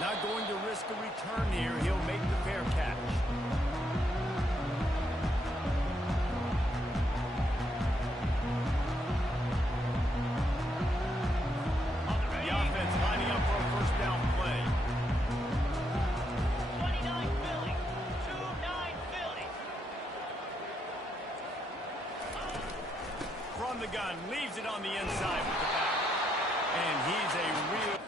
Not going to risk a return here. He'll make the fair catch. The offense lining up for a first down play. 29 Philly. 2-9 Philly. From the gun, leaves it on the inside with the back. And he's a real...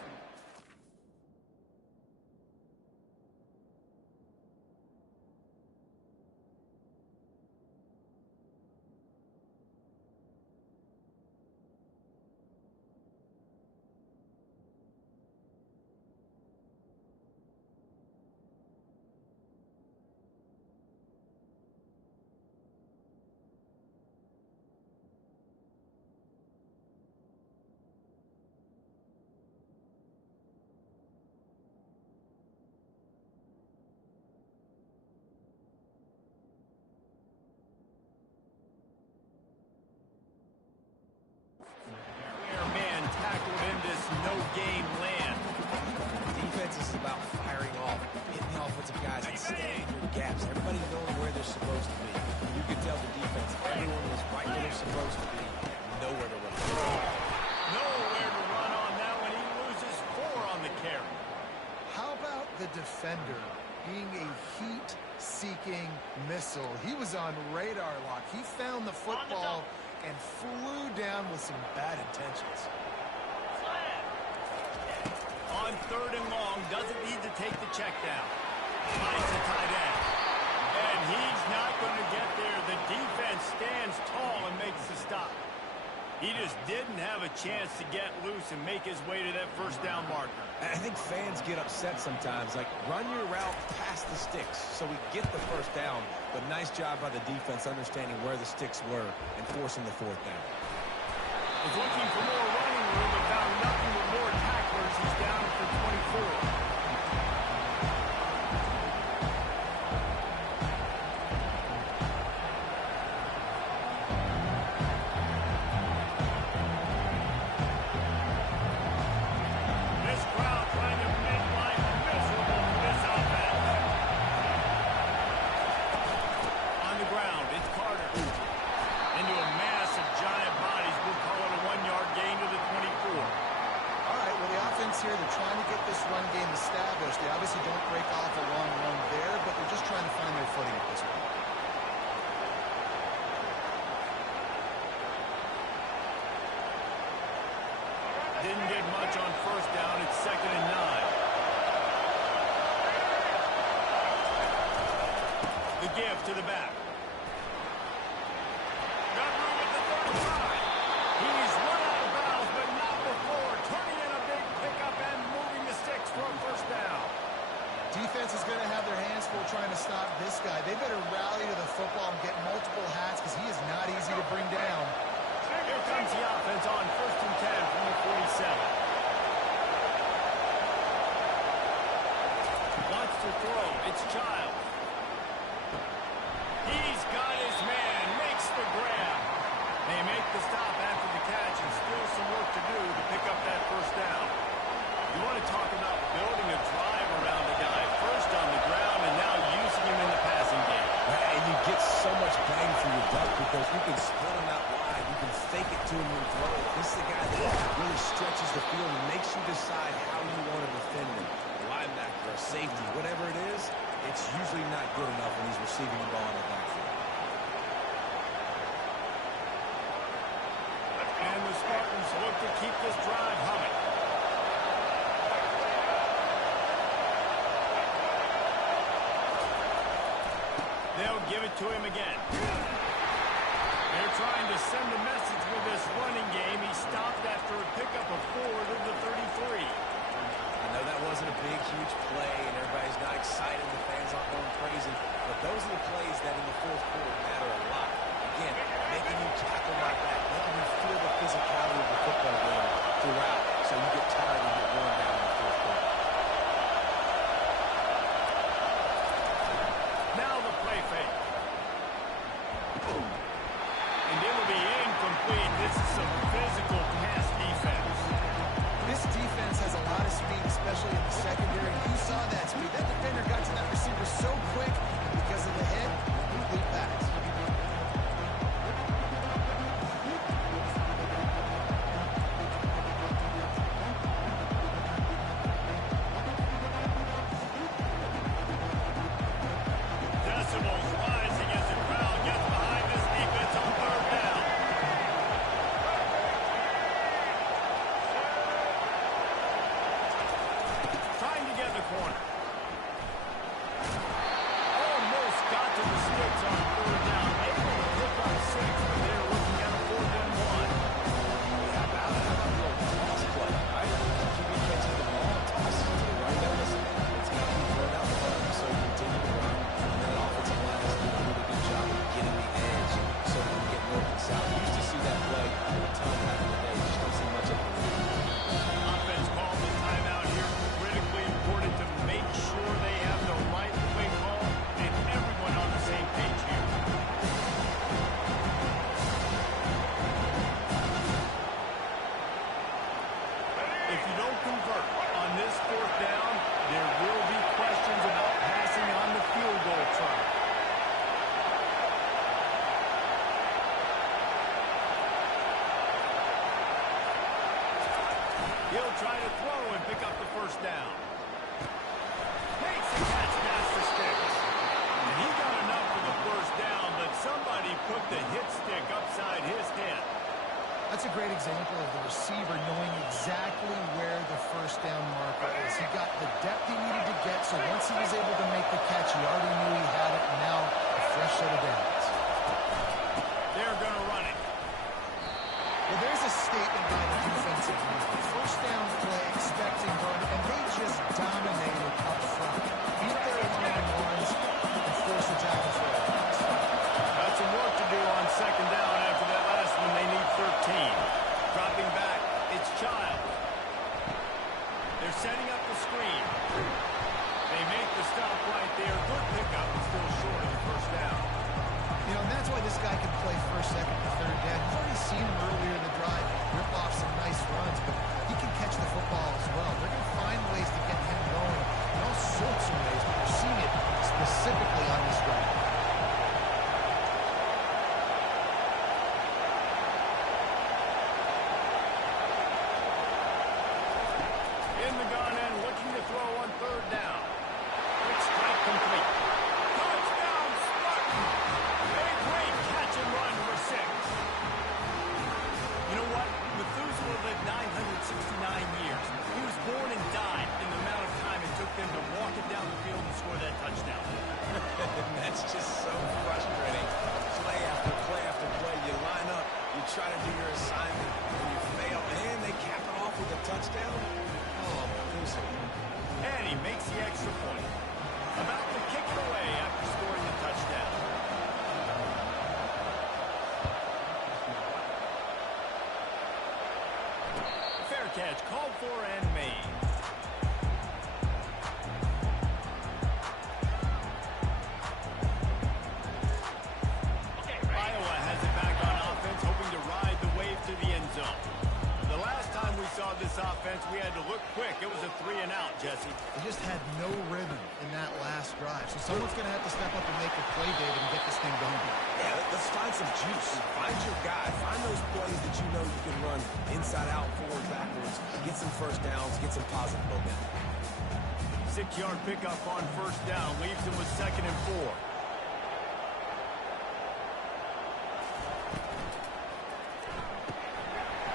man tackled in this no-game land. Defense is about firing off, hitting the offensive guys and staying through the gaps. Everybody knowing where they're supposed to be. You can tell the defense, everyone was right where they're supposed to be, nowhere to run. Nowhere to run on that one. He loses 4 on the carry. How about the defender being a heat-seeking missile? He was on radar lock. He found the football and flew down with some bad intentions. On 3rd and long, doesn't need to take the check down. Finds the tight end. And he's not going to get there. The defense stands tall and makes the stop. He just didn't have a chance to get loose and make his way to that first down marker. I think fans get upset sometimes, like run your route past the sticks so we get the first down, but nice job by the defense understanding where the sticks were and forcing the 4th down. Was looking for more running room but found nothing with more tacklers. He's down for 24. Here, they're trying to get this run game established. They obviously don't break off a long run there, but they're just trying to find their footing at this point. Didn't get much on first down. It's 2nd and 9. The give to the back. Got room at the 35. He's run out of bounds, but not before. Turning in a big pickup and moving the sticks for a first down. Defense is going to have their hands full trying to stop this guy. They better rally to the football and get multiple hats because he is not easy to bring down. Here comes the offense on 1st and 10 from the 47. Wants to throw. It's Child. He's got his man. Makes the grab. They make the stop after the catch and still some work to do to pick up that first down. You want to talk about building a drive around the guy. First on the ground and now using him in the passing game. And you get so much bang for your buck because you can split him out wide. You can fake it to him and throw it. This is the guy that really stretches the field and makes you decide how you want to defend him. A linebacker, a safety, whatever it is, it's usually not good enough when he's receiving the ball in the backfield. And the Spartans look to keep this drive humming. They'll give it to him again. They're trying to send a message with this running game. He stopped after a pickup of 4 to the 33. I know that wasn't a big, huge play, and everybody's not excited. The fans aren't going crazy. But those are the plays that in the 4th quarter matter a lot. Again, making you tackle like that, making you feel the physicality of the football game throughout, so you get tired and get worn down in the 4th quarter. Now the play fake. And it will be incomplete. This is some physical pass defense. If you don't convert on this fourth down, there will be questions about passing on the field goal try. He'll try to throw and pick up the first down. Makes the catch past the sticks. And he got enough for the first down, but somebody put the hit stick upside his head. That's a great example of the receiver knowing exactly where the first down marker is. He got the depth he needed to get, so once he was able to make the catch, he already knew he had it, and now a fresh set of downs. They're going to run it. Well, there's a statement by the defensive unit. First down play, expecting run, and they just dominated up front. Beat their one-on-ones and force the tackle for it. Got some work to do on second down after that last one. They need 13. Dropping back, it's Child. They're setting up the screen. They make the stop right there. Good pickup, but still short of the first down. You know, and that's why this guy can play first, second, and third down. You've already seen him earlier in the drive rip off some nice runs, but he can catch the football as well. They're going to find ways to get him going in all sorts of ways, but we're seeing it specifically on this drive. In the gun and looking to throw on third down. Quick strike complete. Touchdown, Spartan! A great catch and run for 6. You know what? Methuselah lived 969 years. He was born and died in the amount of time it took them to walk it down the field and score that touchdown. That's just so frustrating. Play after play after play. You line up, you try to do your assignment, and you fail, and they cap it off with a touchdown. Oh, Methuselah. And he makes the extra point. About to kick it away after scoring the touchdown. Fair catch called for and made. Iowa has it back on offense, hoping to ride the wave to the end zone. The last time we saw this offense, we had to look quick. It was a 3-and-out, Jesse. They just had no rhythm in that last drive, so someone's going to have to step up and make a play, David, and get this thing going. Yeah, let's find some juice. Find your guy. Find those plays that you know you can run inside out, forward, backwards. Get some first downs. Get some positive momentum. 6-yard pickup on first down. Leaves him with 2nd and 4.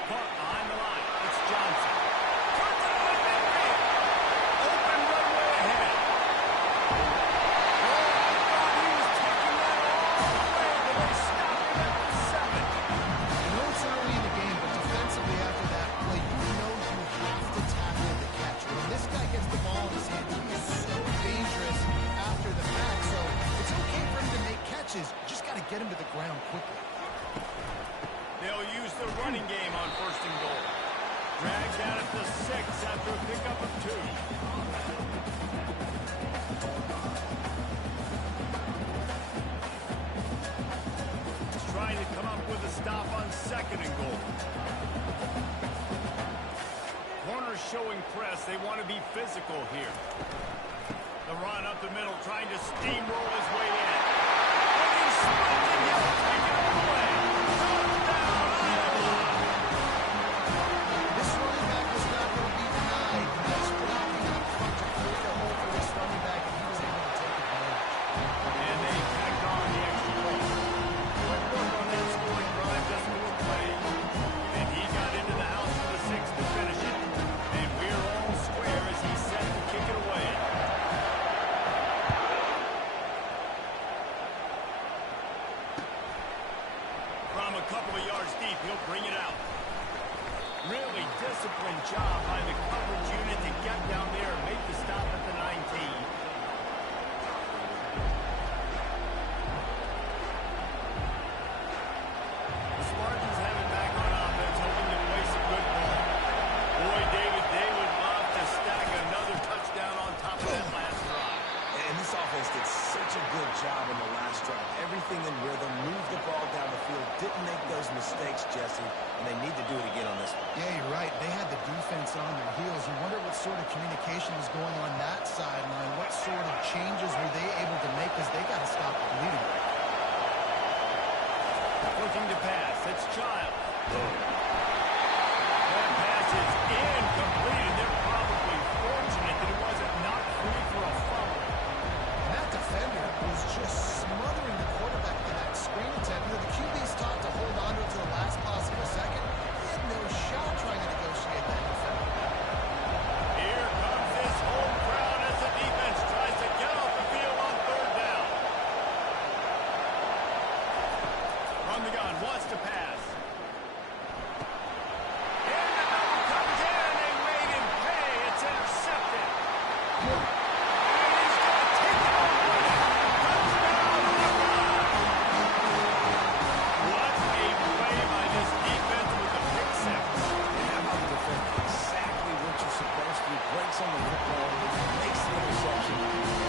Caught behind the line. It's Johnson. Turns it on midfield. Open runway ahead. Oh, I thought he was taking that all the way, but they stopped him at the 7. I know it's early in the game, but defensively after that play, you know you have to tackle the catch. When this guy gets the ball in his hand, he is so dangerous after the fact, so it's okay for him to make catches. You just got to get him to the ground quickly. They'll use the running game on 1st and goal. Dragged out at the 6 after a pickup of 2. He's trying to come up with a stop on 2nd and goal. Corners showing press. They want to be physical here. The run up the middle, trying to steamroll his way in. And he's sprinting. He'll take it all the way. Touchdown, Iowa! This running back was not going to be denied. Nice blocking up front to create a hole for this running back, and he was able to take advantage. And they tacked on the extra point. Quick work on that scoring drive, just a little play. And he got into the house for the 6th to finish it. And we're all square as he's set to kick it away. From a couple of yards deep, he'll bring it out. Really disciplined job by the coverage unit to get down there and make the stop at the 19. The Spartans have it back on offense, hoping to play some good ball. Boy, David, they would love to stack another touchdown on top of that last drive. And this offense did such a good job in the last drive. Everything in rhythm, moved the ball down the field, didn't make those mistakes, Jesse, and they need to do it again on this one. Yeah, you're right. They had the defense on their communication was going on that sideline? What sort of changes were they able to make? Because they got to stop the bleeding. Looking to pass. It's Child. That pass is incomplete, and they're probably fortunate that it wasn't knocked free for a fumble. And that defender was just smothering the quarterback in that screen attempt. You know, the QB's taught to hold on to it to the last possible second. He had no shot trying to negotiate that defender. Here comes this home crowd as the defense tries to get off the field on third down. From the gun, wants to pass. And the number comes in, and they made him pay. It's intercepted. And he's going to take it all the way. Touchdown, Buckeyes. What a play by this defense with the pick six. How about the defense? Exactly what you're supposed to do. Breaks on the football, makes the interception.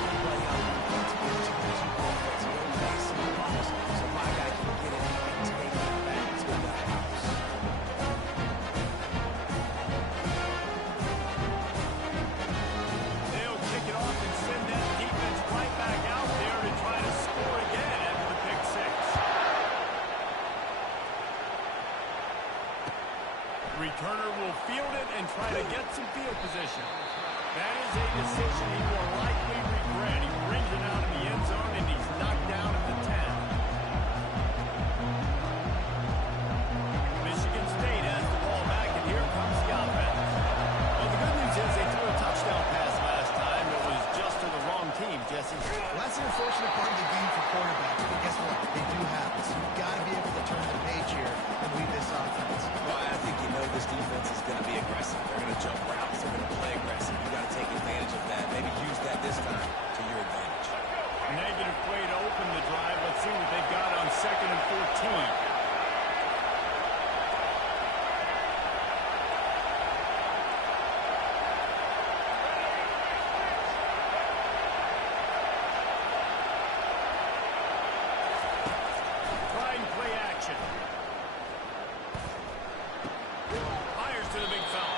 Everybody on defense into offense. No pace and blocks, so my guy can get it and take it back to the house. They'll kick it off and send that defense right back out there to try to score again after the pick six. Returner will field it and try to get some field position. That is a decision he will likely regret. He brings it out in the end zone, and he's knocked down at the 10. Michigan State has the ball back, and here comes the offense. Well, the good news is they threw a touchdown pass last time. It was just to the wrong team, Jesse. Well, that's an unfortunate part of the game for quarterbacks. But guess what? They do have it. So you've got to be able to turn the page here and lead this offense. Well, I think you know this defense is going to be aggressive. They're going to jump routes. They're going to play aggressive. You got to take advantage of that. Maybe use that this time to your advantage. Negative play to open the drive. Let's see what they've got on 2nd and 14. Trying play action. Fires to the big fella.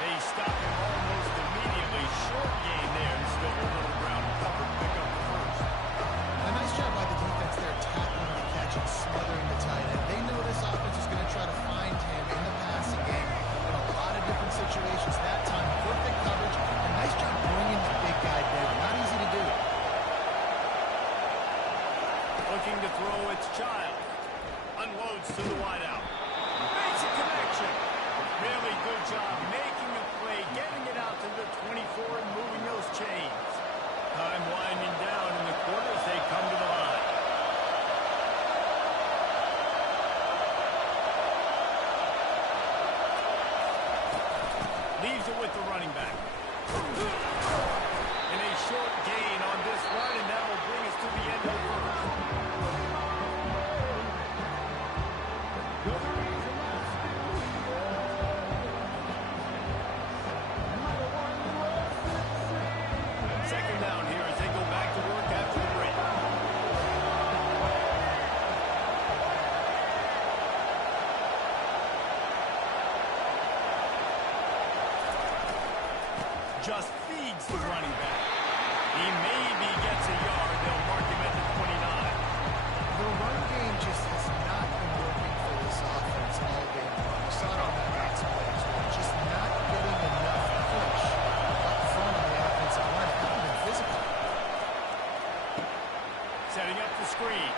They stop him almost immediately. Short gain there, and still a little ground cover. Pick up the first. A nice job by the defense there, tackling the catch and smothering the tight end. They know this offense is going to try to find him in the passing game in a lot of different situations. That time, perfect coverage. A nice job bringing the big guy down. Not easy to do. Looking to throw, it's Child. Unloads to the wideout. Makes a connection. Really good job making a play, getting it out to the 24 and moving those chains. Time winding down in the quarter as they come to the line. Leaves it with the running back. And a short gain on this run, and that will bring us to the end of the first. Second down here as they go back to work after the break. Just feeds the running back. He maybe gets a yard. They'll mark him at the 29. The run game just has not been working for this offense all game long. You saw it on that next play as well. Just not getting enough push up front on the offensive line. It hasn't been physical. Setting up the screen.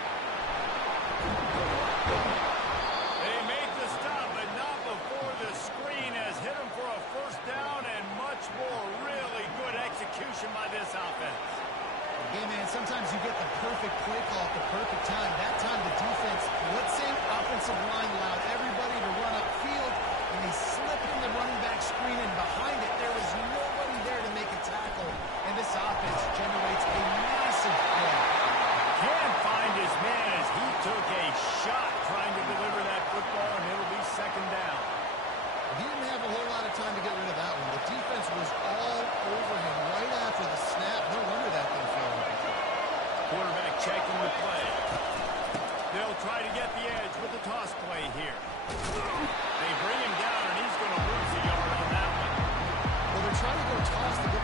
They make the stop, but not before the screen has hit him for a first down and much more. Really good execution by this offense. Yeah, man, sometimes you get the perfect play call at the perfect time. That time the defense blitzing, offensive line allowed everybody to run upfield, and they slipped in the running back screen, and behind it there was nobody there to make a tackle, and this offense generates a massive play. Can't find his man as he took a shot trying to deliver that football, and it'll be second down. He didn't have a whole lot of time to get rid of that one. The defense was all over him right after the snap. No wonder that thing fell. Quarterback checking the play. They'll try to get the edge with the toss play here. They bring him down, and he's going to lose a yard on that one. Well, they're trying to go toss to get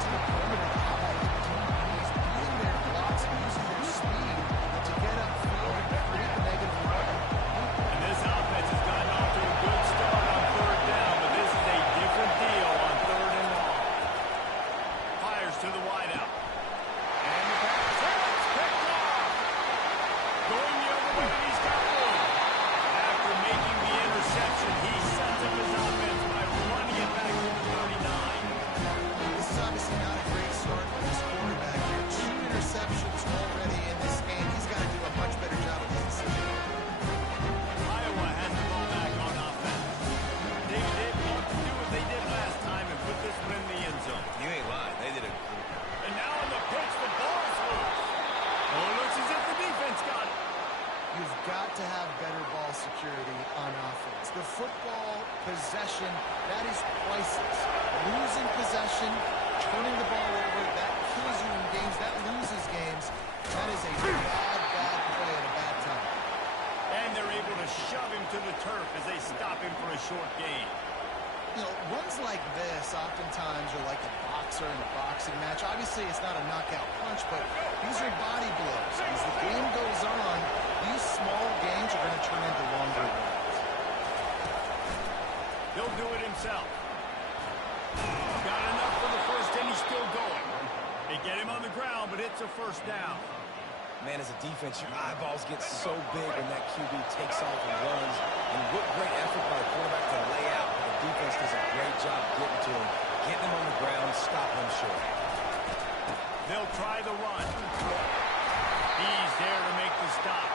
losing possession, turning the ball over, that kills you in games, that loses games. That is a bad, bad play at a bad time. And they're able to shove him to the turf as they stop him for a short gain. You know, runs like this oftentimes are like a boxer in a boxing match. Obviously, it's not a knockout punch, but these are body blows. As the game goes on, these small gains are going to turn into longer ones. He'll do it himself. Got enough for the first, and he's still going. They get him on the ground, but it's a first down. Man, as a defense, your eyeballs get so big when that QB takes off and runs. And what great effort by the quarterback to lay out. The defense does a great job getting to him, getting him on the ground, stopping him short. They'll try the run. He's there to make the stop.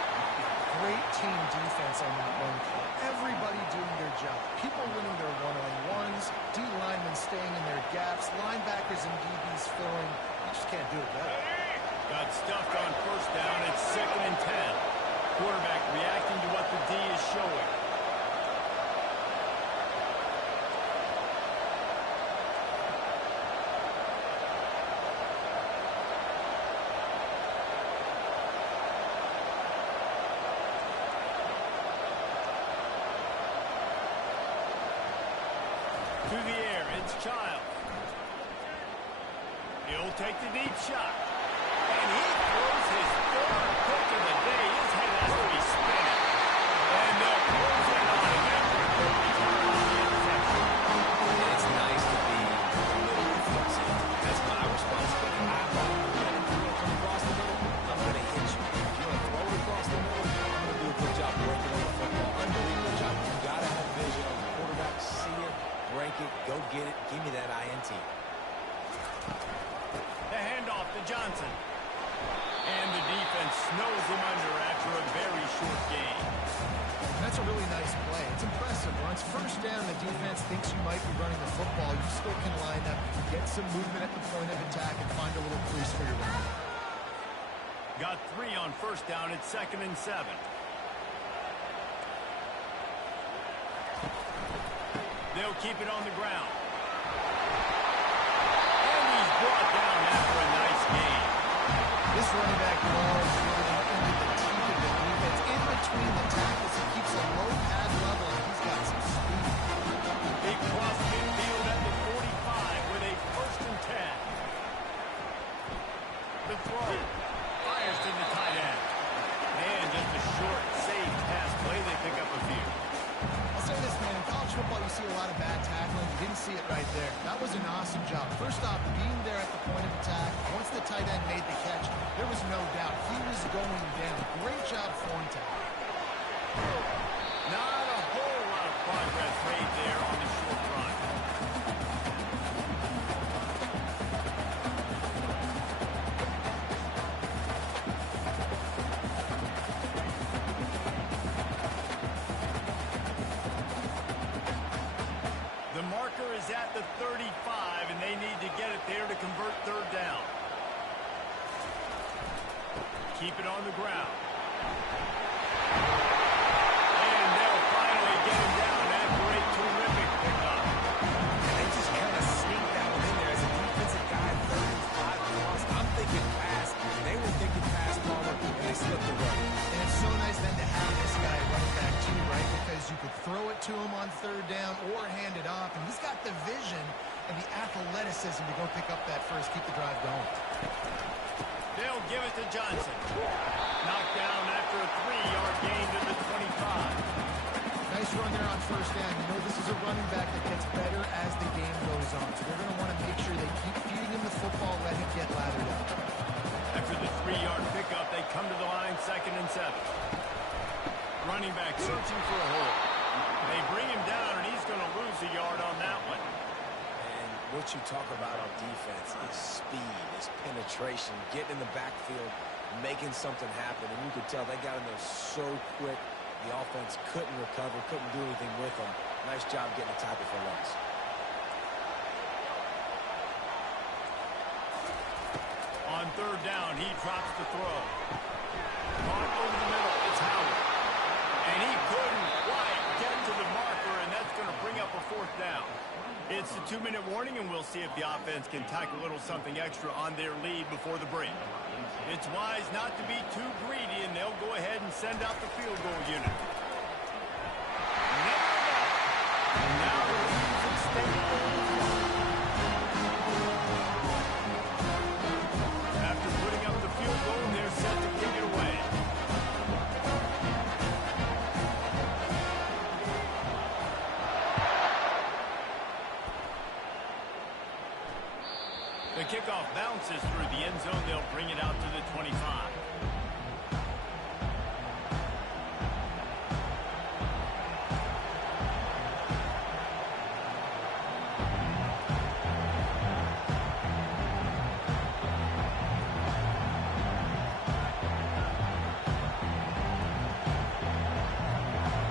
Great team defense on that one play. Everybody doing their job. People winning their one-on-ones, D linemen staying in their gaps, linebackers and DBs filling. You just can't do it better. Got stuffed on first down. It's 2nd and 10. Quarterback reacting to what the D is showing. To the air, it's Child. He'll take the deep shot. And he throws his 3rd pick of the day. His head has to be spinning. And they'll close in on him after a quick return on the interception. And it's nice to be in the middle of the field. That's my responsibility. I'm going to come across the middle. I'm going to hit you. If you want to throw it across the middle, I'm going to do a good job breaking on the football. Unbelievable job. You got to have vision on the quarterback. See it, break it, go get it. Give me that INT. The handoff to Johnson. And the defense snows him under after a very short gain. That's a really nice play. It's impressive. Once first down, the defense thinks you might be running the football. You still can line up, get some movement at the point of attack, and find a little crease for your running. Got 3 on first down. It's 2nd and 7. They'll keep it on the ground. And he's brought down after a nice gain. This running back loves running into the teeth of the defense. In between the tackles, he keeps a low pad level, and he's got some speed. They cross midfield at the 45 with a 1st and 10. The throw. Fires to the tight end. And just a short, safe pass play. They pick up a few. I'll say this, man. In college football, you see a lot of bad tackling. You didn't see it right there. That was an awesome job. First off, being there at the point of attack. Once the tight end made the catch, there was no doubt he was going down. Great job form tackle. Not a whole lot of progress made there on the short run. The marker is at the 35, and they need to get it there to convert 3rd down. Keep it on the ground. And they'll finally get him down after a terrific pickup. And they just kind of sneak that one in there as a defensive guy, 35 plus. I'm thinking pass. They were thinking pass, Palmer, and they slipped the run. And it's so nice then to have this guy running back too, right? Because you could throw it to him on 3rd down or hand it off. And he's got the vision and the athleticism to go pick up that first, keep the drive going. They'll give it to Johnson. Knocked down after a 3-yard gain to the 25. Nice run there on first down. You know this is a running back that gets better as the game goes on. So they're going to want to make sure they keep feeding him the football, let him get lathered up. After the 3-yard pickup, they come to the line 2nd and 7. Running back searching for a hole. They bring him down, and he's going to lose a yard on that one. And what you talk about on defense is speed, is penetration, getting in the backfield, making something happen. And you could tell they got in there so quick. The offense couldn't recover, couldn't do anything with them. Nice job getting a tackle for once. On 3rd down, he drops the throw. Caught over the middle. It's Howard. And he couldn't quite get to the marker, and that's going to bring up a 4th down. It's a 2-minute warning, and we'll see if the offense can tack a little something extra on their lead before the break. It's wise not to be too greedy, and they'll go ahead and send out the field goal unit. Never enough. Now the lead's extended. After putting up the field goal, they're set to kick it away. The kickoff bounces through the end zone. They'll bring it out to the 25.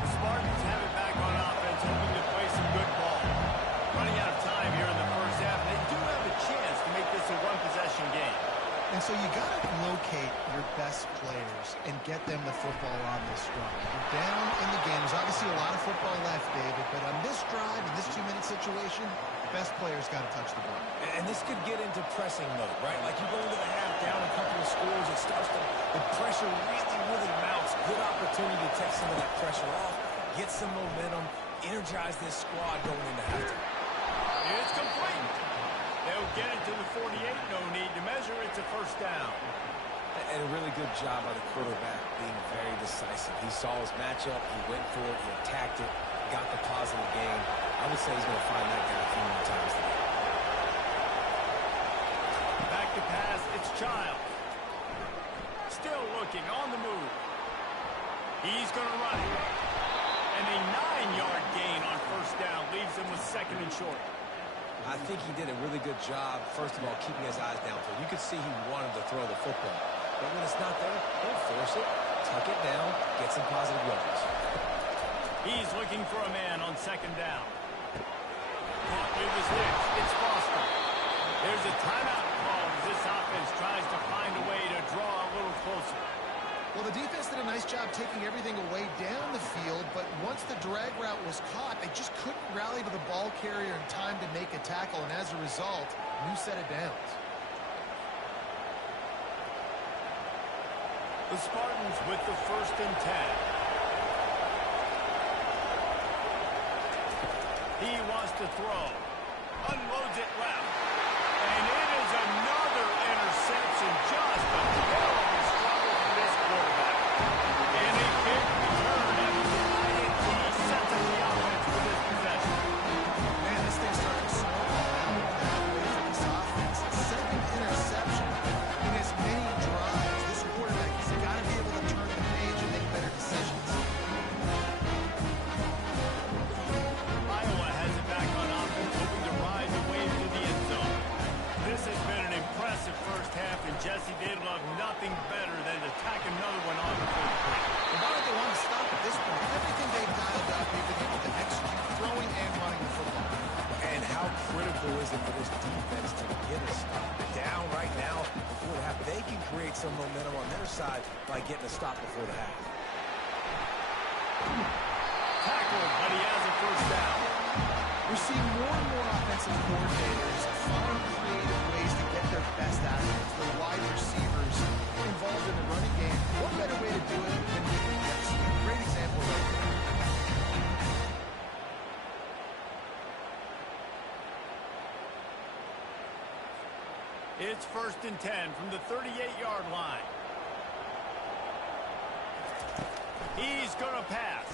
The Spartans have it back on offense, hoping to play some good ball. Running out of time here in the first half. They do have a chance to make this a one-possession game. And so you got to locate your best players and get them the football on this drive. You're down in the game. There's obviously a lot of football left, David, but on this drive, in this 2-minute situation, best players got to touch the ball. And this could get into pressing mode, right? Like you go into the half down a couple of scores, it starts to, the pressure really mounts. Good opportunity to take some of that pressure off, get some momentum, energize this squad going into halftime. It's complete. They'll get it to the 48. No need to measure. It's a first down. And a really good job by the quarterback being very decisive. He saw his matchup. He went for it. He attacked it. Got the positive gain. I would say he's going to find that guy a few more times today. Back to pass. It's Childs. Still looking on the move. He's going to run it. And a 9-yard gain on first down leaves him with 2nd and short. I think he did a really good job, first of all, keeping his eyes downfield. You could see he wanted to throw the football. But when it's not there, don't force it. Tuck it down. Get some positive yards. He's looking for a man on 2nd down. Caught with the sticks. It's Foster. There's a timeout call as this offense tries to find a way to draw a little closer. Well, the defense did a nice job taking everything away down the field, but once the drag route was caught, they just couldn't rally to the ball carrier in time to make a tackle, and as a result, new set of downs. The Spartans with the 1st and 10. He wants to throw. Unloads it left. And it is another interception. Just a terrible struggle for this quarterback. And a big return after the INT sets up the offense for this possession. Man, this thing started to snowball out that way for this offense. 2nd interception in as many drives. This quarterback has got to be able to turn the page and make better decisions. Iowa has it back on offense, hoping to ride the wave to the end zone. This has been an impressive first half, and Jesse, they'd love nothing better than to tack another one on before the break. And why would they want to stop at this point? Everything they've dialed up, they've been able to execute, throwing and running the football. And how critical is it for this defense to get a stop? Down right now before the half. They can create some momentum on their side by getting a stop before the half. Tackled, but he has a first down. We're seeing more and more offensive coordinators find creative ways to get their best out of it. The wide receivers involved in the running game. What better way to do it than with this? Great example right there. It's 1st and 10 from the 38-yard line. He's going to pass.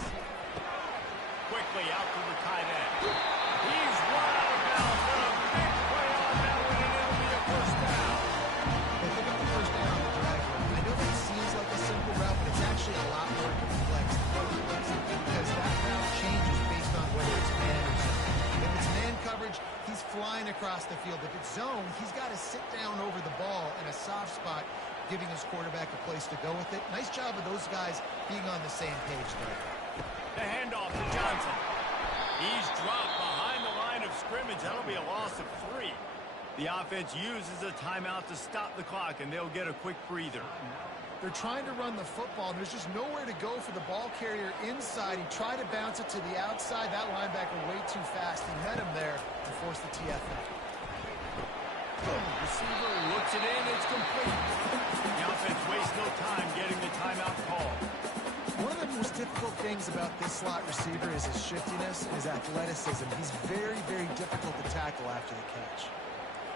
Quickly out to the tight end. He's run out of bounds. And a big play on that one, and it'll be a first down. They pick up the first down on the drag route. I know that seems like a simple route, but it's actually a lot more complex than what it looks like, because that route changes based on whether it's man or zone. If it's man coverage, he's flying across the field. If it's zone, he's got to sit down over the ball in a soft spot, giving his quarterback a place to go with it. Nice job of those guys being on the same page there. The handoff to Johnson. He's dropped behind the line of scrimmage. That'll be a loss of 3. The offense uses a timeout to stop the clock, and they'll get a quick breather. They're trying to run the football, and there's just nowhere to go for the ball carrier inside. He tried to bounce it to the outside. That linebacker way too fast. He met him there and forced the TFL. Receiver looks it in. It's complete. The offense wastes no time getting the timeout call. One of the most difficult things about this slot receiver is his shiftiness and his athleticism. He's very, very difficult to tackle after the catch.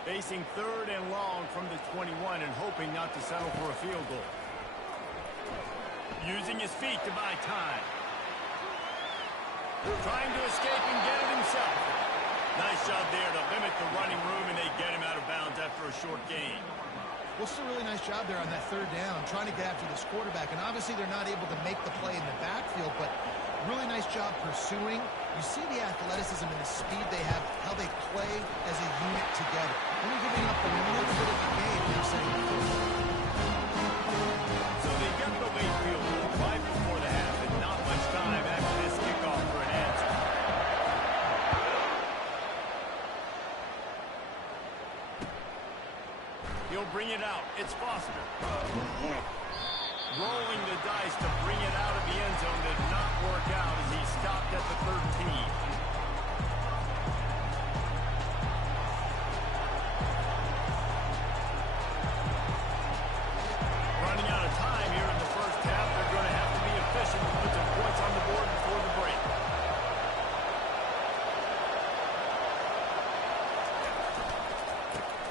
Facing 3rd and long from the 21 and hoping not to settle for a field goal. Using his feet to buy time. Trying to escape and get it himself. Nice job there to limit the running room, and they get him out of bounds after a short gain. Well, it's a really nice job there on that 3rd down, trying to get after this quarterback. And obviously they're not able to make the play in the backfield, but really nice job pursuing. You see the athleticism and the speed they have, how they play as a unit together. Only giving up a little bit of the game they're setting the field. So they get the late field goal right before the half, and not much time after this kickoff for an answer. He'll bring it out. It's Foster. Rolling the dice to bring it out of the end zone did not work out as he stopped at the 13. Running out of time here in the first half. They're going to have to be efficient to put some points on the board before the break.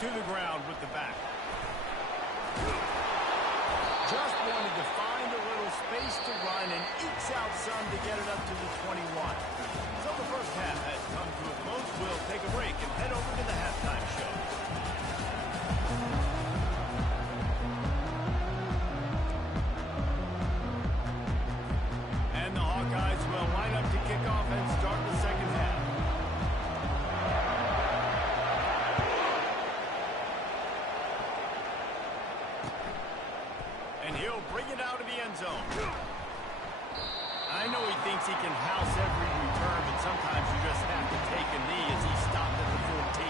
To the ground with the back. Just wanted to find a little space to run and ekes out some to get it up to the 21. So the first half has come to a close. We'll take a break and head over to the halftime show. And the Hawkeyes will line up to kick off and start the second half. And he'll bring it out of the end zone. I know he thinks he can house every return, but sometimes you just have to take a knee as he stopped at the 14.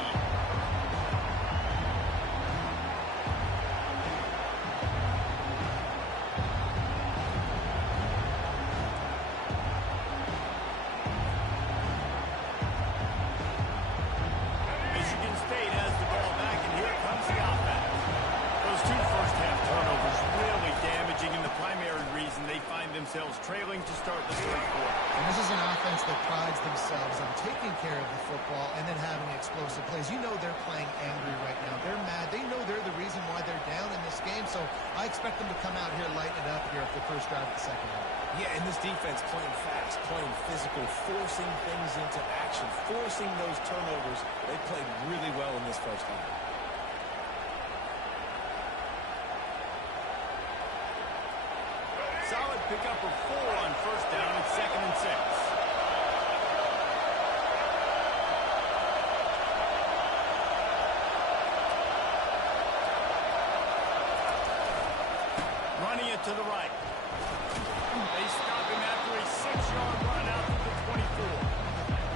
Michigan State has the ball back, and here comes the offense. Those 2 first-half turnovers really damaging, and the primary reason they find themselves trailing to start the third quarter. And this is an offense that prides themselves on taking care of the football and then having explosive plays. You know they're playing angry right now. They're mad. They know they're the reason why they're down in this game, so I expect them to come out here, lighten it up here at the first drive of the second half. Yeah, and this defense playing fast, playing physical, forcing things into action, forcing those turnovers. They played really well in this first half. Solid pickup of 4 on first down at 2nd and 6. Running it to the right. They stop him after a 6-yard run out to the 24.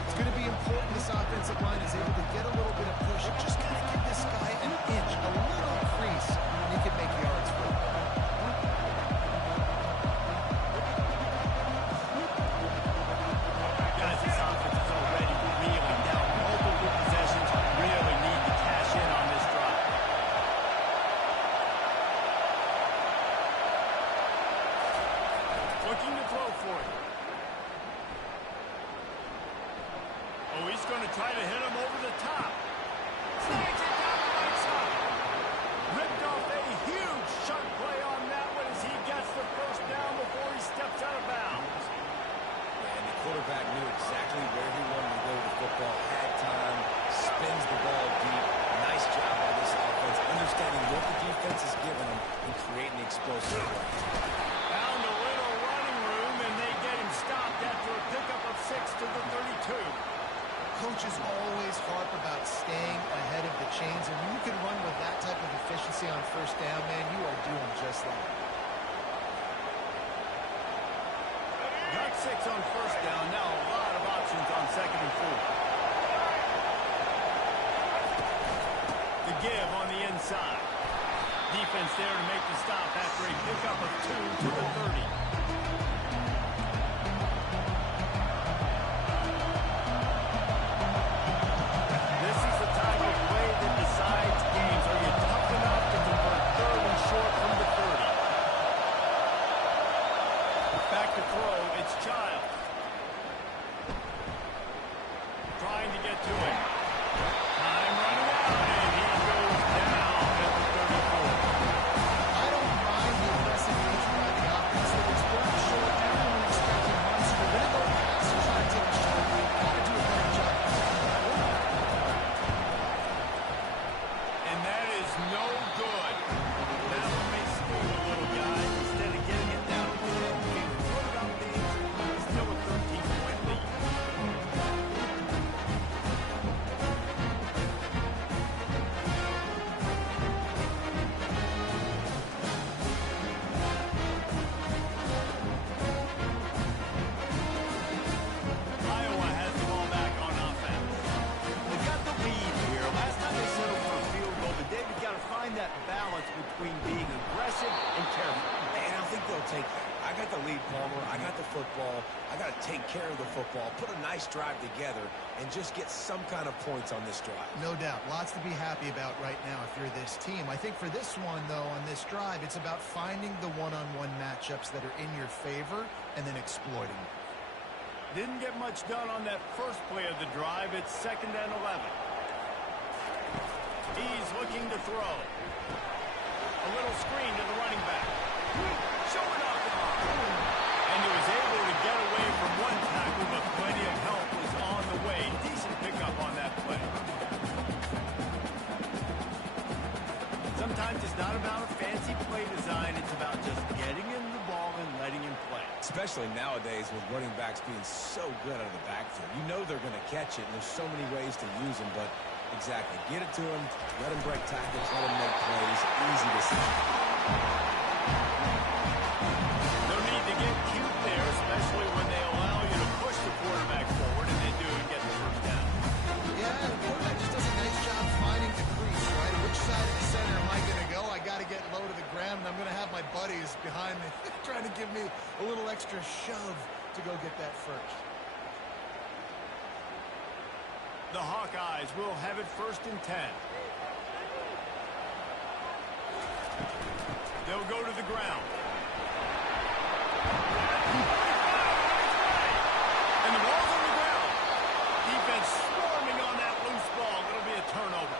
It's going to be important this offensive line is able to get a little bit of push. Just kind of give this guy an inch, a little crease, and he can make yards for him. Guys, this offense is already reeling down multiple possessions. Really need to cash in on this drive. Looking to throw for it. Oh, he's going to try to hit him over the top. Snags it down the right side. Ripped off a huge sharp play on that one as he gets the first down before he steps out of bounds. And the quarterback knew exactly where he wanted to go with the football, had time, spins the ball deep. Nice job by this offense, understanding what the defense is giving them and creating explosive play. Found a little running room, and they get him stopped after a pickup of 6 to the 32. Coaches always harp about staying ahead of the chains, and when you can run with that type of efficiency on first down, man, you are doing just that. Got 6 on first down. Now a lot of options on 2nd and 4. The give on the inside. defense there to make the stop after a pickup of 2 to the 30. This is the type of play that decides games. Are you tough enough to convert 3rd and short from the 30? Back to throw, it's Childs. Trying to get to it. Time running out, and he goes down at the 34. I don't mind the aggressive nature of the offense. That it's very short. Everyone expecting runs. You're going to go pass and try to take a shot. You've got to do a better job protecting the quarterback. And that is no good. That one may sting a little guy. Instead of getting it down to 10, he put it up the edge. Still a 13-point lead. Iowa has the ball back on offense. They got the lead here. Last time they settled for a field goal, but David got to find that balance between being aggressive and careful. And I think they'll take that. I got the lead, Palmer. I got the football. I got to take care of the football, put a nice drive together, and just get some kind of points on this drive. No doubt. Lots to be happy about right now if you're this team. I think for this one, though, on this drive, it's about finding the one-on-one matchups that are in your favor and then exploiting them. Didn't get much done on that first play of the drive. It's 2nd and 11. He's looking to throw. A little screen to the running back. Showing off the arm. And he was able to get away from one tackle, but plenty of help was on the way. Decent pickup on that play. Sometimes it's not about a fancy play design. It's about just getting him the ball and letting him play. Especially nowadays with running backs being so good out of the backfield. You know they're going to catch it, and there's so many ways to use them, but exactly. Get it to him, let him break tackles, let him make plays. Easy to see. No need to get cute there, especially when they allow you to push the quarterback forward, and they do and get the first down. Yeah, the quarterback just does a nice job finding the crease, right? Which side of the center am I going to go? I got to get low to the ground, and I'm going to have my buddies behind me trying to give me a little extra shove to go get that first. The Hawkeyes will have it 1st and 10. They'll go to the ground. And the ball's on the ground. Defense swarming on that loose ball. It'll be a turnover.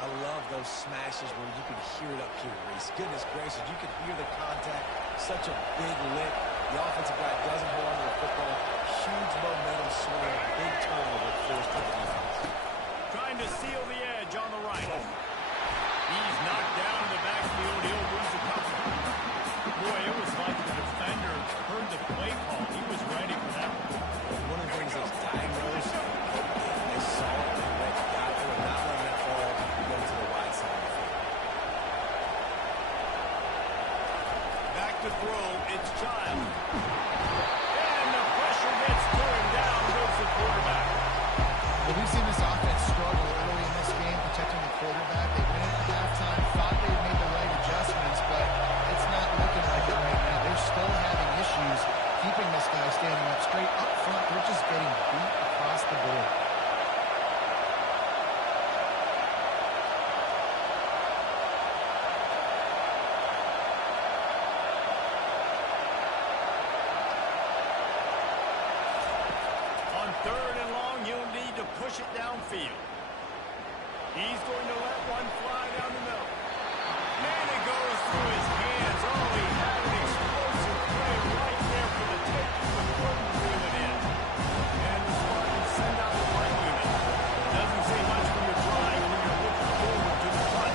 I love those smashes where you can hear it up here, Reese. Goodness gracious, you can hear the contact. Such a big lick. The offensive guy doesn't hold on to the football. Huge momentum swing. Big turnover forced by the defense. Trying to seal the edge on the right. He's knocked down in the backfield. He'll lose a couple. Boy, it was like the defender heard the play call. He was ready for that one. One of the things that's diagnosed, they saw it, they went, got it, and not letting that ball go to the wide side of the field. Back to throw, it's Childs. And the pressure gets to him. Down goes the quarterback. Well, we've seen this offense struggle early in this game protecting the quarterback. They went into halftime, thought they made the right adjustments, but it's not looking like it right now. They're still having issues keeping this guy standing up straight up front. They're just getting beat across the board. On 3rd and long, he'll need to push it downfield. He's going to let one fly down the middle. Man, it goes through his hands. Oh, he had an explosive play right there for the taking, but couldn't reel it in. And the Spartans send out the punt unit. Doesn't say much for your drive when you're looking forward to the punt.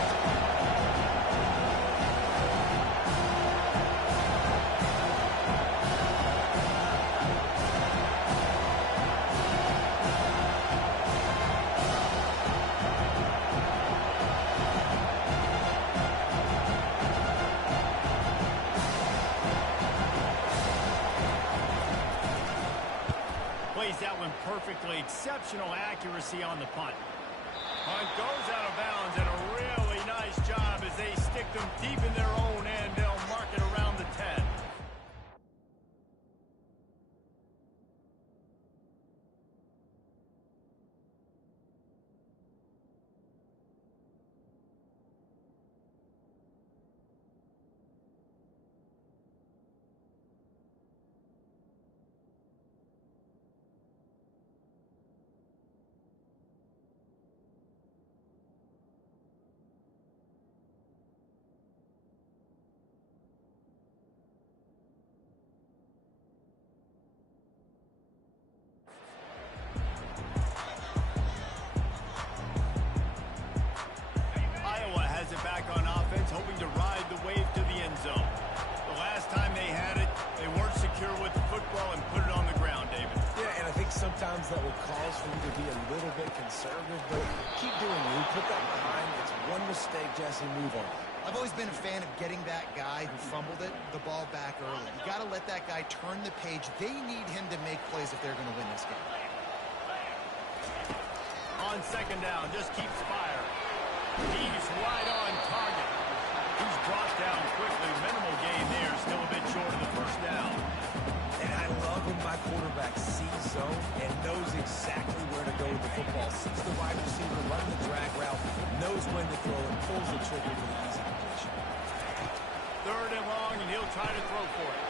Plays that one perfectly. Exceptional accuracy on the punt. Punt goes out of bounds, and a really nice job as they stick them deep in their own end. They'll mark it around the 10. Back on offense, hoping to ride the wave to the end zone. The last time they had it, they weren't secure with the football and put it on the ground, David. Yeah, and I think sometimes that will cause for you to be a little bit conservative, but keep doing you. Put that behind. It's one mistake, Jesse, move on. I've always been a fan of getting that guy who fumbled it, the ball back early. You got to let that guy turn the page. They need him to make plays if they're going to win this game. On second down, just keeps firing. He's right on target. He's brought down quickly. Minimal gain there. Still a bit short of the first down. And I love when my quarterback sees zone and knows exactly where to go with the football. Sees the wide receiver running the drag route, knows when to throw and pulls the trigger for the easy completion. Third and long, and he'll try to throw for it.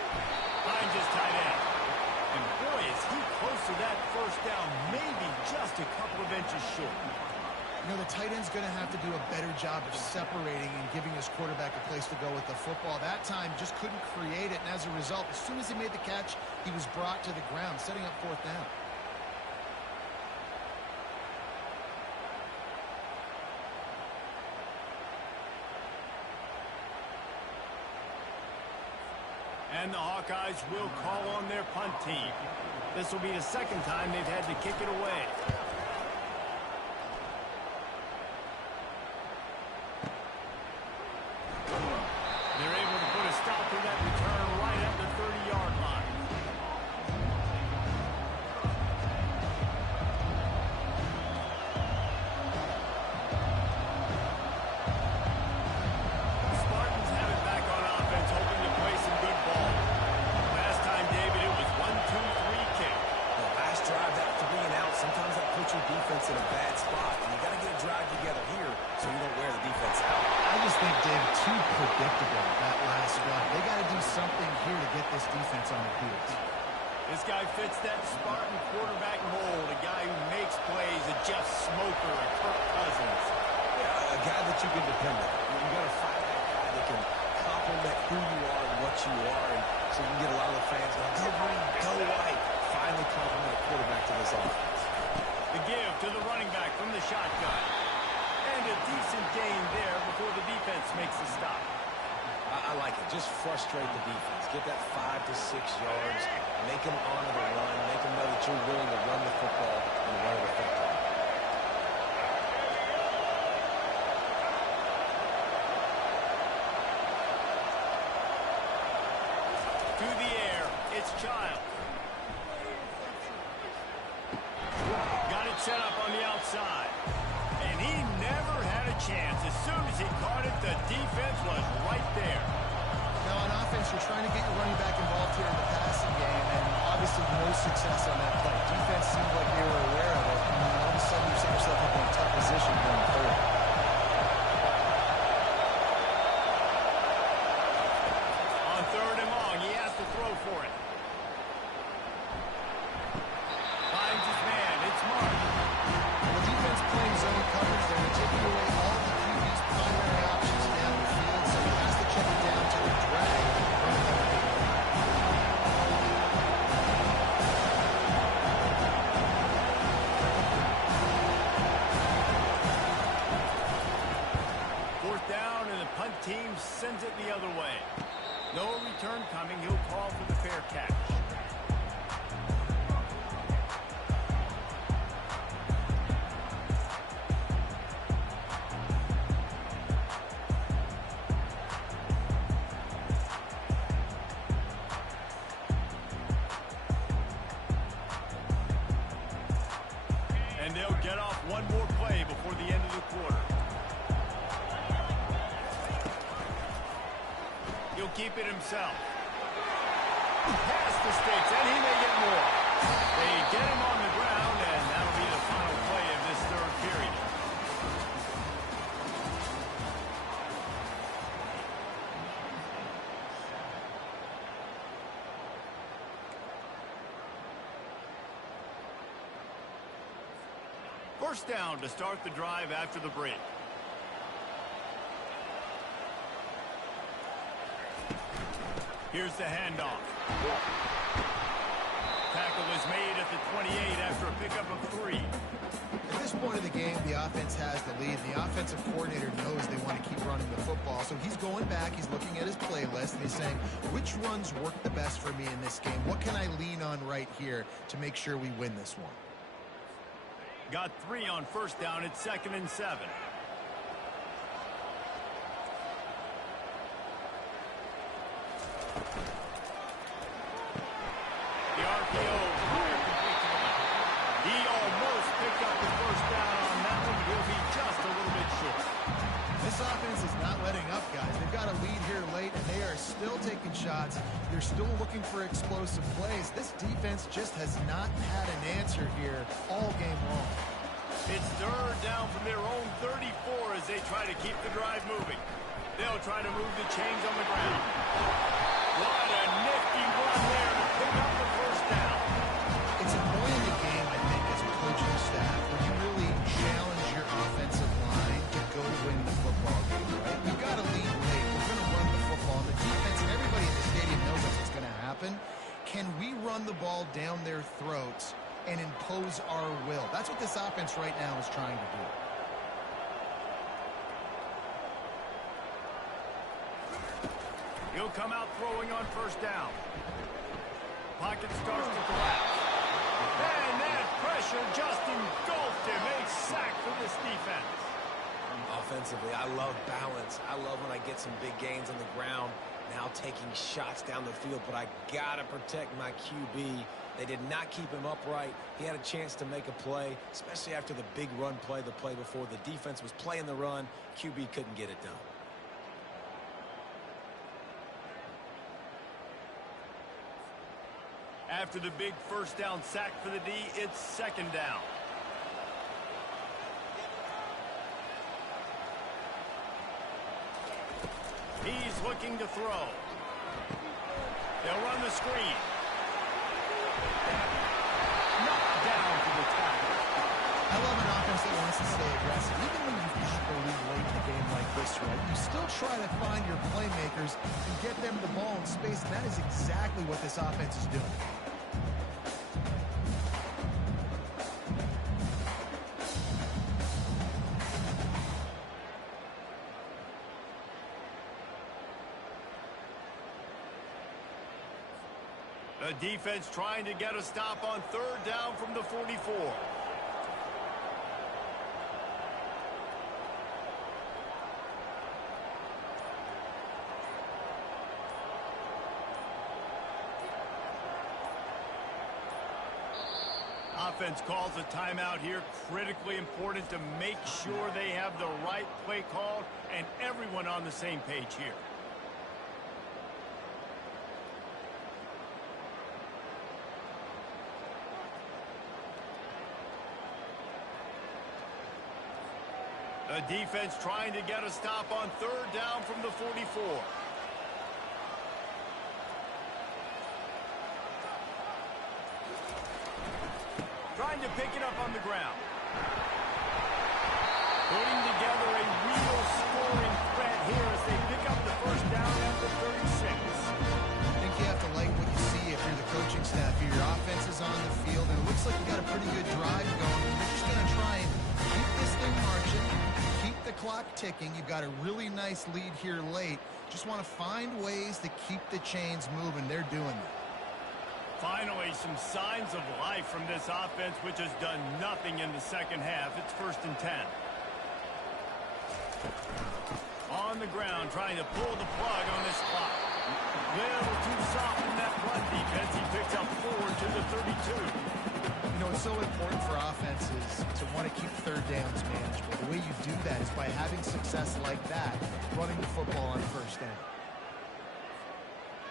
Finds his tight end. And boy, is he close to that first down. Maybe just a couple of inches short. You know, the tight end's going to have to do a better job of separating and giving his quarterback a place to go with the football. That time, just couldn't create it, and as a result, as soon as he made the catch, he was brought to the ground, setting up fourth down. And the Hawkeyes will call on their punt team. This will be the second time they've had to kick it away. They're able to put a stop to that return right at the 30-yard line. The Spartans have it back on offense, hoping to play some good ball. Last time, David, it was 1-2-3 kick. The last drive, that 3 and out, sometimes that puts your defense in a bad spot. And you got to get a drive together here so you don't wear the defense out. I just think, David, too predictable, that last drive. They got to do something here to get this defense on their heels. This guy fits that Spartan quarterback mold, a guy who makes plays, a Jeff Smoker, a Kirk Cousins. Yeah, a guy that you can depend on. You got to find that guy that can complement who you are and what you are, and so you can get a lot of the fans going, go green, go white. Finally complement a quarterback to this offense. The give to the running back from the shotgun. And a decent gain there before the defense makes the stop. I like it. Just frustrate the defense. Get that 5 to 6 yards. Make them honor the run. Make them know that you're willing to run the football and run it effectively. To the air, it's Child. Got it set up on the outside. And he never had a chance. As soon as he caught it, the defense was right there. Now, on offense, you're trying to get your running back involved here in the passing game, and obviously no success on that play. Defense seemed like they were aware of it, and all of a sudden you set yourself up in a tough position going forward. On third and long, he has to throw for it. Finds his man. It's Mark. The defense playing zone coverage, they're taking away all the QB's primary options down the field, so he has to check it down to the drag. Fourth down, and the punt team sends it the other way. No return coming. He'll call for the fair catch. And they'll get off one more play before the end of the quarter. keep it himself. Past the sticks, and he may get more. They get him on the ground, and that'll be the final play of this third period. First down to start the drive after the break. Here's the handoff. Tackle is made at the 28 after a pickup of 3. At this point of the game, the offense has the lead. The offensive coordinator knows they want to keep running the football. So he's going back, he's looking at his playlist, and he's saying, which runs work the best for me in this game? What can I lean on right here to make sure we win this one? Got 3 on first down. It's 2nd and 7. The RPO fire complete to the left. He almost picked up the first down on that one. He'll be just a little bit short. This offense is not letting up, guys. They've got a lead here late, and they are still taking shots. They're still looking for explosive plays. This defense just has not had an answer here all game long. It's third down from their own 34 as they try to keep the drive moving. They'll try to move the chains on the ground. What a nifty run there to pick up the first down. It's a point in the game, I think, as a coaching staff, where you really challenge your offensive line to go win the football game, right? You've got to lead late. We're going to run the football. And the defense and everybody in the stadium knows that's what's going to happen. Can we run the ball down their throats and impose our will? That's what this offense right now is trying to do. He'll come out throwing on first down. Pocket starts to collapse. And that pressure just engulfed him. A sack for this defense. Offensively, I love balance. I love when I get some big gains on the ground, now taking shots down the field, but I got to protect my QB. They did not keep him upright. He had a chance to make a play, especially after the big run play, the play before. The defense was playing the run. QB couldn't get it done. After the big first down sack for the D, it's 2nd down. He's looking to throw. They'll run the screen. Knocked down for the tackle. I love an offense that wants to stay aggressive. Even when you've got the lead late in a game like this, right, you still try to find your playmakers and get them the ball in space, and that is exactly what this offense is doing. The defense trying to get a stop on third down from the 44. Offense calls a timeout here. Critically important to make sure they have the right play called and everyone on the same page here. The defense trying to get a stop on third down from the 44. Trying to pick it up on the ground. Putting together a real scoring threat here as they pick up the first down at the 36. I think you have to like what you see if you're the coaching staff here. Your offense is on the field, and it looks like you got a pretty good drive going. You're just going to try and keep this thing marching, keep the clock ticking. You've got a really nice lead here late. Just want to find ways to keep the chains moving. They're doing that. Finally, some signs of life from this offense, which has done nothing in the second half. It's 1st and 10. On the ground, trying to pull the plug on this clock. Little too soft in that run defense. He picks up 4 to the 32. You know, it's so important for offenses to want to keep third downs manageable. The way you do that is by having success like that, running the football on first down.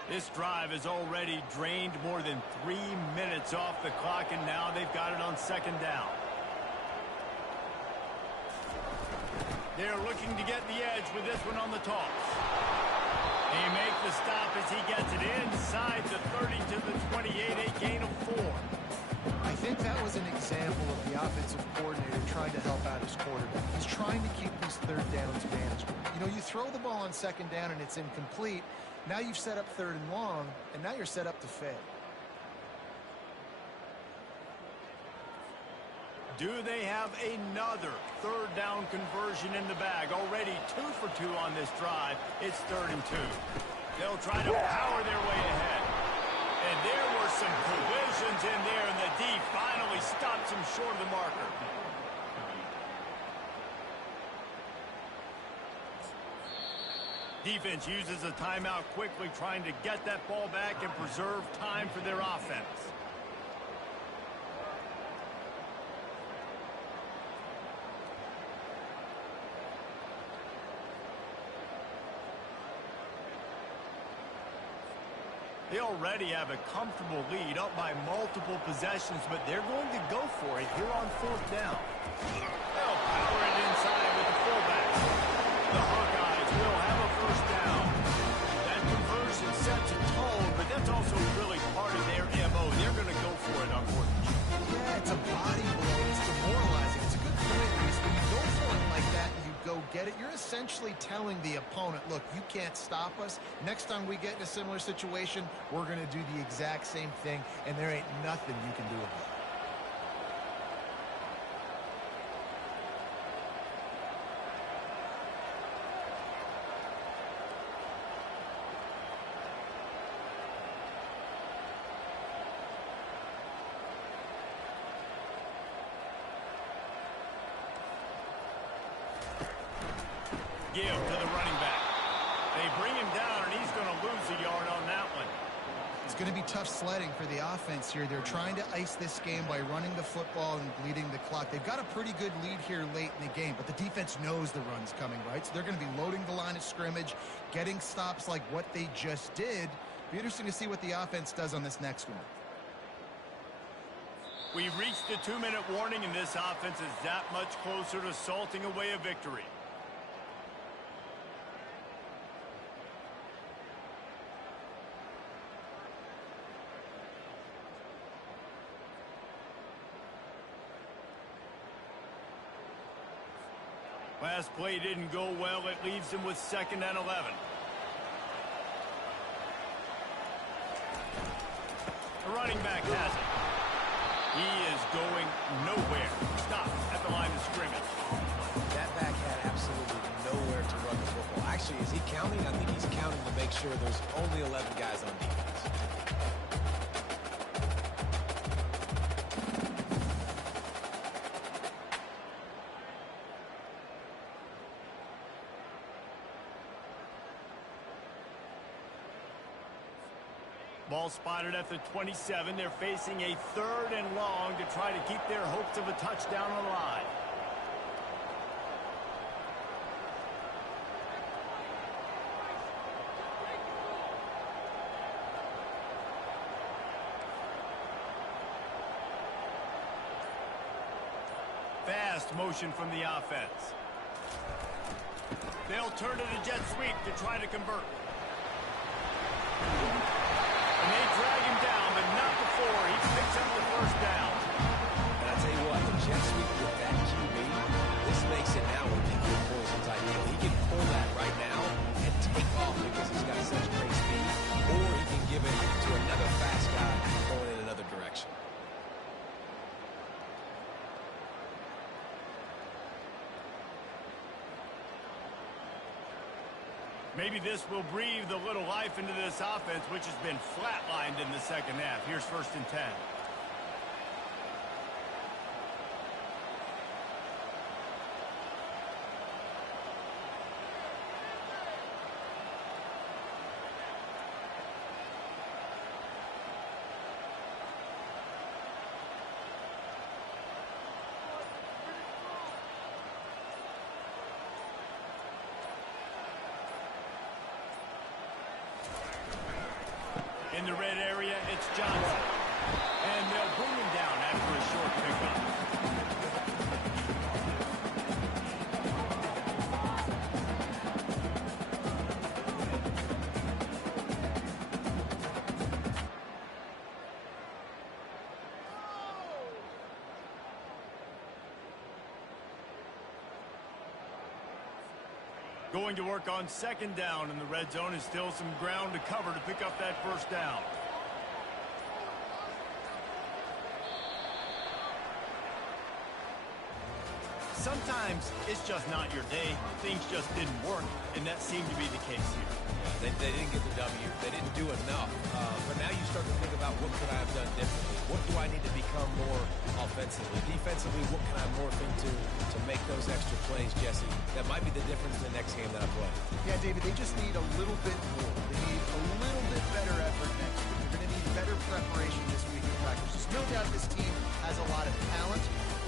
This drive has already drained more than 3 minutes off the clock, and now they've got it on second down. They're looking to get the edge with this one on the toss. They make the stop as he gets it inside the 30 to the 28, a gain of 4. I think that was an example of the offensive coordinator trying to help out his quarterback. He's trying to keep these third downs manageable. You know, you throw the ball on second down and it's incomplete. Now you've set up third and long, and now you're set up to fail. Do they have another third down conversion in the bag? Already 2 for 2 on this drive. It's 3rd and 2. They'll try to power their way ahead. And there were some collisions in there, and the D finally stops him short of the marker. Defense uses a timeout quickly, trying to get that ball back and preserve time for their offense. They already have a comfortable lead, up by multiple possessions, but they're going to go for it here on 4th down. They'll power it inside with the fullback. The Hawkeyes will have a 1st down. That conversion sets a tone, but that's also really part of their MO. They're going to go for it on 4th down. Yeah, it's a body blow. It's demoralizing. It's a good point, Reese. When you go for it like that and you go get it, you're essentially telling the opponent, look, you can't stop us. Next time we get in a similar situation, we're going to do the exact same thing, and there ain't nothing you can do about it. Give to the running back. They bring him down, and he's going to lose a yard on that one. It's going to be tough sledding for the offense here. They're trying to ice this game by running the football and bleeding the clock. They've got a pretty good lead here late in the game, but the defense knows the run's coming, right? So they're going to be loading the line of scrimmage, getting stops like what they just did. Be interesting to see what the offense does on this next one. We've reached the 2-minute warning, and this offense is that much closer to salting away a victory. Last play didn't go well. It leaves him with 2nd and 11. The running back has it. He is going nowhere. Stop at the line of scrimmage. That back had absolutely nowhere to run the football. Actually, is he counting? I think he's counting to make sure there's only 11 guys on defense. Ball spotted at the 27. They're facing a 3rd and long to try to keep their hopes of a touchdown alive. Fast motion from the offense. They'll turn to the jet sweep to try to convert. And they drag him down, but not before he picks up the 1st down. And I tell you what, the jet sweep with that QB, this makes it now a equal poison type deal. He can pull that right now and take off because he's got such great speed, or he can give it to another fast guy going in another direction. Maybe this will breathe a little life into this offense, which has been flatlined in the 2nd half. Here's 1st and 10. In the red area, it's Johnson. And they'll bring him down after a short pickup. Going to work on second down in the red zone, is still some ground to cover to pick up that first down. Sometimes it's just not your day. Things just didn't work, and that seemed to be the case here. They didn't get the W. They didn't do enough. But now you start to think about what could I have done differently? What do I need to become more offensively? Defensively, what can I morph into to make those extra plays, Jesse? That might be the difference in the next game that I play. Yeah, David, they just need a little bit more. They need a little bit better effort next week. They're going to need better preparation this week in practice. There's no doubt this team has a lot of talent.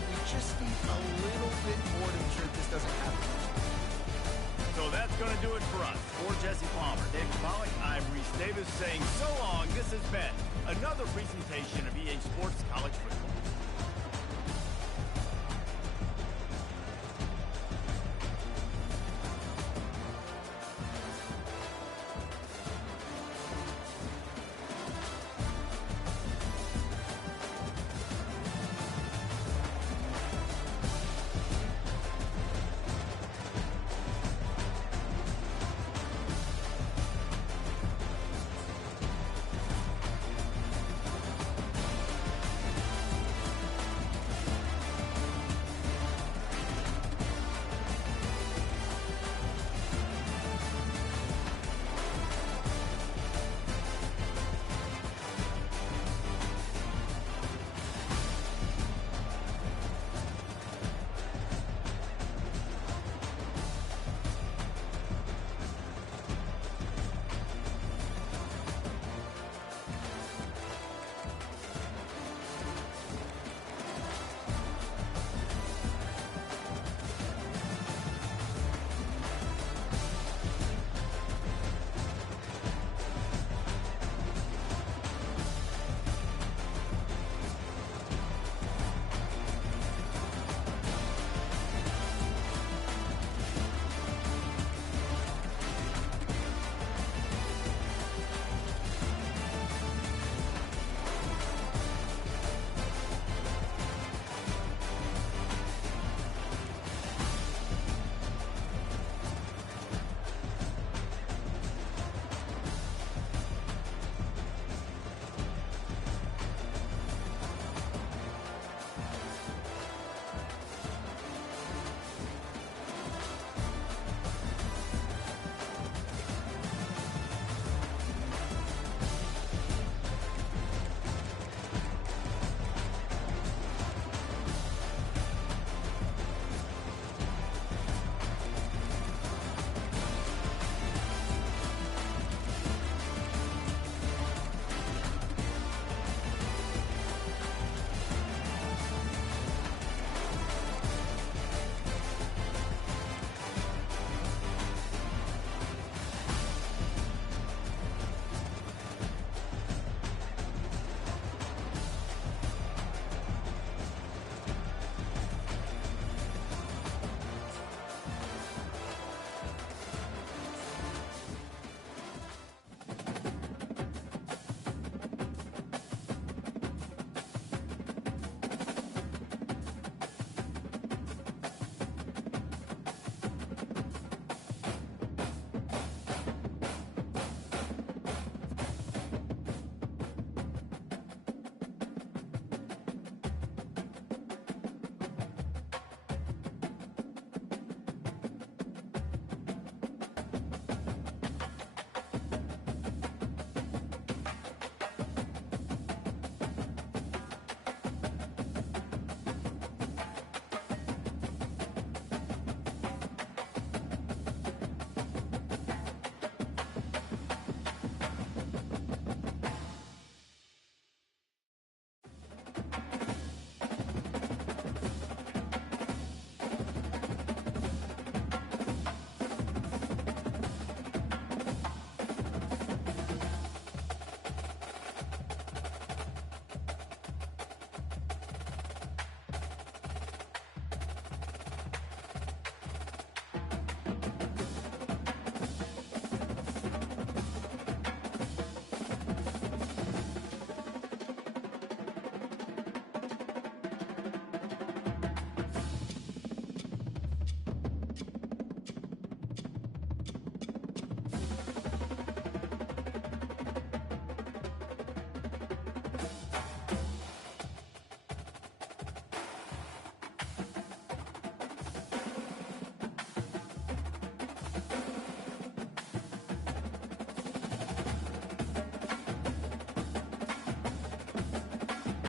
We just need a little bit more to ensure this doesn't happen. So that's going to do it for us. For Jesse Palmer, Dave Pollock, I'm Reese Davis saying so long. This has been another presentation of EA Sports College Football.